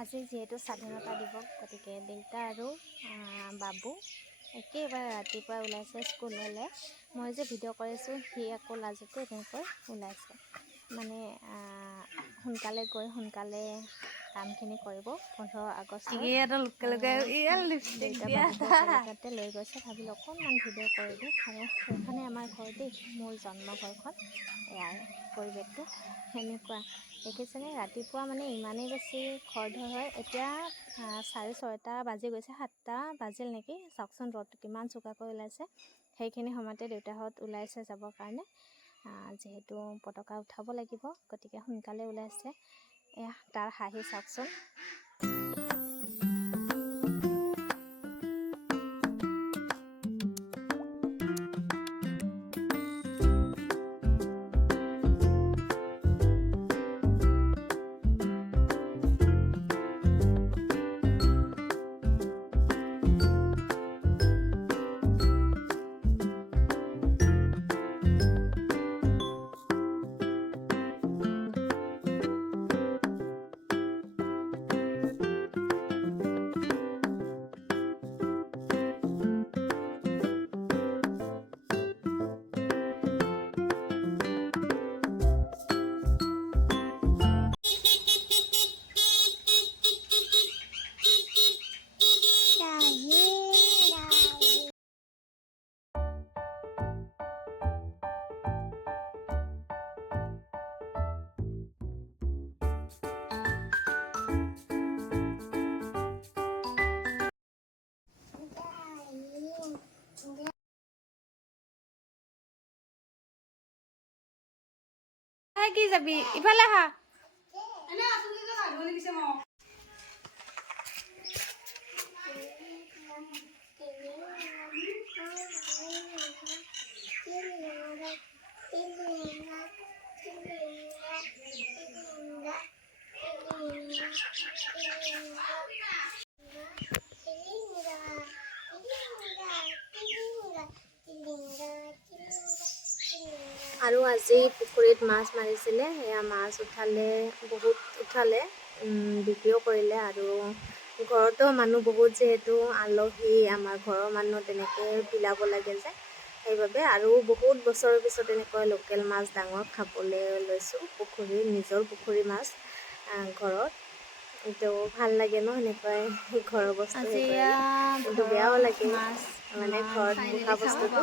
আজি যেহেতু স্বাধীনতা দিৱস গতিকে দেউতা আৰু বাবু একেবাৰে ৰাতিপুৱা ওলাইছে স্কুললৈ। মই যে ভিডিঅ' কৰিছোঁ সি আকৌ লাজতে এনেকৈ ওলাইছে, মানে সোনকালে গৈ সোনকালে কামখিনি কৰিব। 15 আগষ্টত দেউতা লৈ গৈছে, ভাবিলোঁ অকণমান ভিডিঅ' কৰি দিওঁ। আৰু সেইখনে আমাৰ ঘৰ দেই, মোৰ জন্ম ঘৰখন। ইয়াৰ পৰিৱেশটো সেনেকুৱা দেখিছেনে, ৰাতিপুৱা মানে ইমানেই বেছি খৰধৰ হয়। এতিয়া 6:30 বাজি গৈছে, 7টা বাজিল নেকি। চাওকচোন ৰ'দটো কিমান চোকাকৈ ওলাইছে। সেইখিনি সময়তে দেউতাহঁত ওলাইছে যাবৰ কাৰণে, যিহেতু পতাকা উঠাব লাগিব, গতিকে সোনকালে ওলাইছে। এয়া তাৰ হাঁহি চাওকচোন। কি যাবি ইফালে হা। আৰু আজি পুখুৰীত মাছ মাৰিছিলে, সেয়া মাছ উঠালে, বহুত উঠালে, বিক্ৰীও কৰিলে। আৰু ঘৰতো মানুহ বহুত, যিহেতু আলহী আমাৰ ঘৰৰ মানুহ তেনেকৈ বিলাব লাগে যে, সেইবাবে আৰু বহুত বছৰৰ পিছত এনেকৈ লোকেল মাছ ডাঙৰ খাবলৈ লৈছোঁ। পুখুৰীৰ নিজৰ পুখুৰী মাছ ঘৰত, তো ভাল লাগে ন সেনেকুৱাই ঘৰৰ বস্তু। কিন্তু বেয়াও লাগে, মানে ঘৰত পোহা বস্তুটো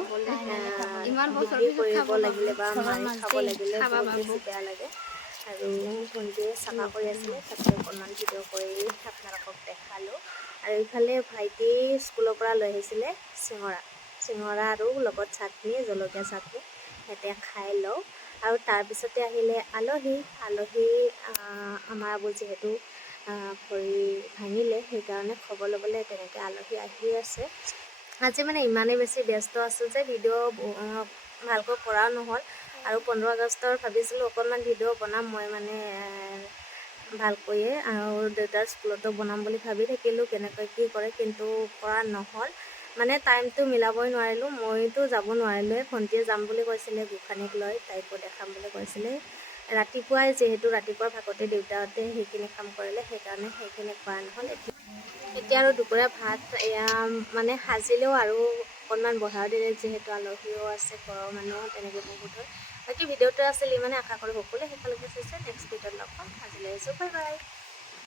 বিক্ৰী কৰিব লাগিলে বা মাৰি খাব লাগিলে বহুত বেছি বেয়া লাগে। আৰু ভণ্টিয়ে চাফা কৰি আছিলে, তাতে অকণমান ভিডিঅ' কৰি আপোনালোকক দেখালোঁ। আৰু ইফালে ভাইটি স্কুলৰ পৰা লৈ আহিছিলে চিঙৰা আৰু লগত চাটনি, জলকীয়া চাটনি, সিহঁতে খাই লওঁ। আৰু তাৰপিছতে আহিলে আলহী। আমাৰ আবু যিহেতু ভৰি ভাঙিলে, সেইকাৰণে খবৰ ল'বলৈ তেনেকৈ আলহী আহি আছে। আজি মানে ইমানেই বেছি ব্যস্ত আছোঁ যে ভিডিঅ' ভালকৈ কৰাও নহ'ল। আৰু 15 আগষ্টৰ ভাবিছিলোঁ অকণমান ভিডিঅ' বনাম মই, মানে ভালকৈয়ে, আৰু দেউতাৰ স্কুলতো বনাম বুলি ভাবি থাকিলোঁ কেনেকৈ কি কৰে, কিন্তু কৰা নহ'ল। মানে টাইমটো মিলাবই নোৱাৰিলোঁ। মইতো যাব নোৱাৰিলোঁৱে, ভণ্টিয়ে যাম বুলি কৈছিলে গোসানীক লৈ, তাইকো দেখাম বুলি কৈছিলে। ৰাতিপুৱাই যিহেতু ৰাতিপুৱাৰ ভাগতে দেউতাহঁতে সেইখিনি কাম কৰিলে, সেইকাৰণে সেইখিনি কৰা নহ'ল। এতিয়া আৰু দুপৰীয়া ভাত এয়া মানে সাজিলেও আৰু অকণমান বঢ়াই দিলে, যিহেতু আলহীও আছে, ঘৰৰ মানুহো তেনেকৈ বহুত হয়। বাকী ভিডিঅ'টো আছিল ইমানে, আশা কৰোঁ সকলোৱে শেষলৈকে চাইছে। নেক্সট ভিডিঅ'ত লগ পাম, আজিলৈ আহিছোঁ, বাই বাই।